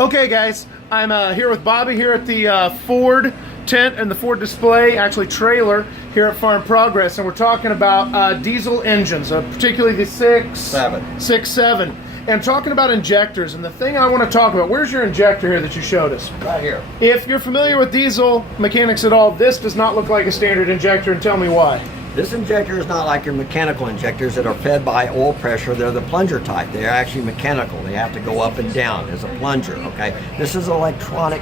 Okay guys, I'm here with Bobby here at the Ford tent and the Ford display, actually trailer, here at Farm Progress, and we're talking about diesel engines, particularly the 6.7. And talking about injectors, and the thing I want to talk about, where's your injector here that you showed us? Right here. If you're familiar with diesel mechanics at all, this does not look like a standard injector, and tell me why. This injector is not like your mechanical injectors that are fed by oil pressure. They're the plunger type. They're actually mechanical. They have to go up and down as a plunger, okay? This is an electronic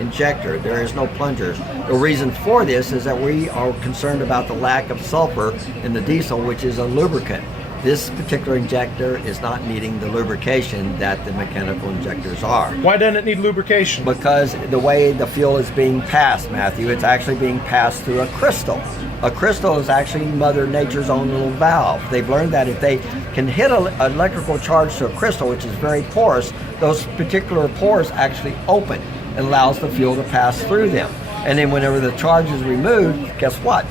injector. There is no plungers. The reason for this is that we are concerned about the lack of sulfur in the diesel, which is a lubricant. This particular injector is not needing the lubrication that the mechanical injectors are. Why doesn't it need lubrication? Because the way the fuel is being passed, Matthew, it's actually being passed through a crystal. A crystal is actually Mother Nature's own little valve. They've learned that if they can hit an electrical charge to a crystal, which is very porous, those particular pores actually open and allows the fuel to pass through them. And then whenever the charge is removed, guess what?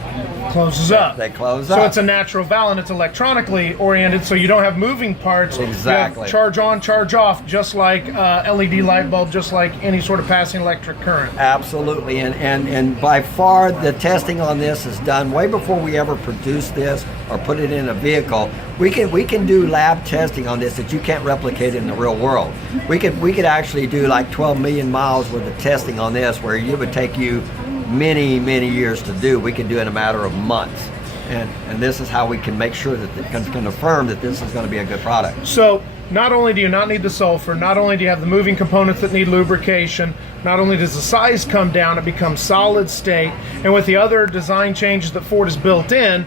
Closes up. They close up. So it's a natural valve and it's electronically oriented, so you don't have moving parts. Exactly. You have charge on, charge off, just like LED light bulb, just like any sort of passing electric current. Absolutely, and by far the testing on this is done way before we ever produce this or put it in a vehicle. We can do lab testing on this that you can't replicate in the real world. We could actually do like 12 million miles worth of testing on this, where it would take you many years to do. We can do in a matter of months, and this is how we can make sure that it can affirm that this is going to be a good product. So not only do you not need the sulfur, not only do you have the moving components that need lubrication, not only does the size come down, it becomes solid state, and with the other design changes that Ford has built in,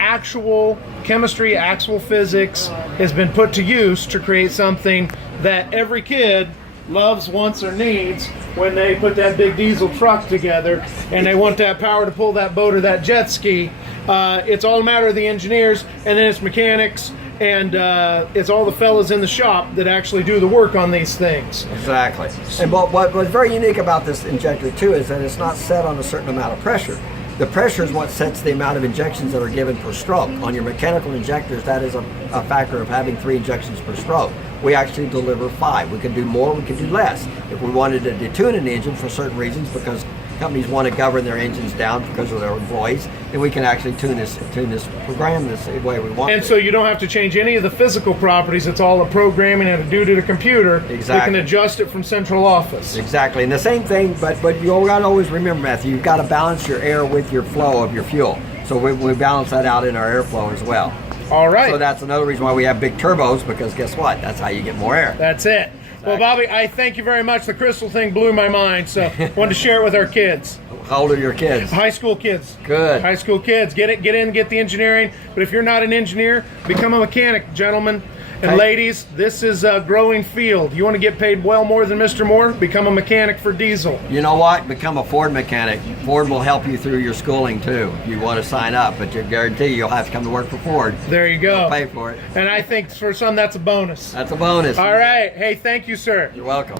actual chemistry, actual physics has been put to use to create something that every kid loves, wants, or needs when they put that big diesel truck together and they want that power to pull that boat or that jet ski. It's all a matter of the engineers, and then it's mechanics, and it's all the fellas in the shop that actually do the work on these things. Exactly. And what's very unique about this injector too is that it's not set on a certain amount of pressure. The pressure is what sets the amount of injections that are given per stroke. On your mechanical injectors, that is a factor of having 3 injections per stroke. We actually deliver 5. We can do more, we can do less. If we wanted to detune an engine for certain reasons, because companies want to govern their engines down because of their employees, then we can actually program this the way we want. And so you don't have to change any of the physical properties. It's all a programming and a due to the computer. Exactly. We can adjust it from central office. Exactly. And the same thing, but you got to always remember, Matthew, you've got to balance your air with your flow of your fuel. So we balance that out in our airflow as well. All right. So that's another reason why we have big turbos, because guess what? That's how you get more air. That's it. Well, Bobby, I thank you very much. The crystal thing blew my mind, so wanted to share it with our kids. How old are your kids? High school kids. Good. High school kids. Get in, get the engineering. But if you're not an engineer, become a mechanic, gentlemen. And ladies, this is a growing field. You want to get paid well more than Mr. Moore? Become a mechanic for diesel. You know what? Become a Ford mechanic. Ford will help you through your schooling too if you want to sign up, but you guarantee you'll have to come to work for Ford. There you go. You'll pay for it. And I think for some that's a bonus. That's a bonus. All right. Hey, thank you, sir. You're welcome.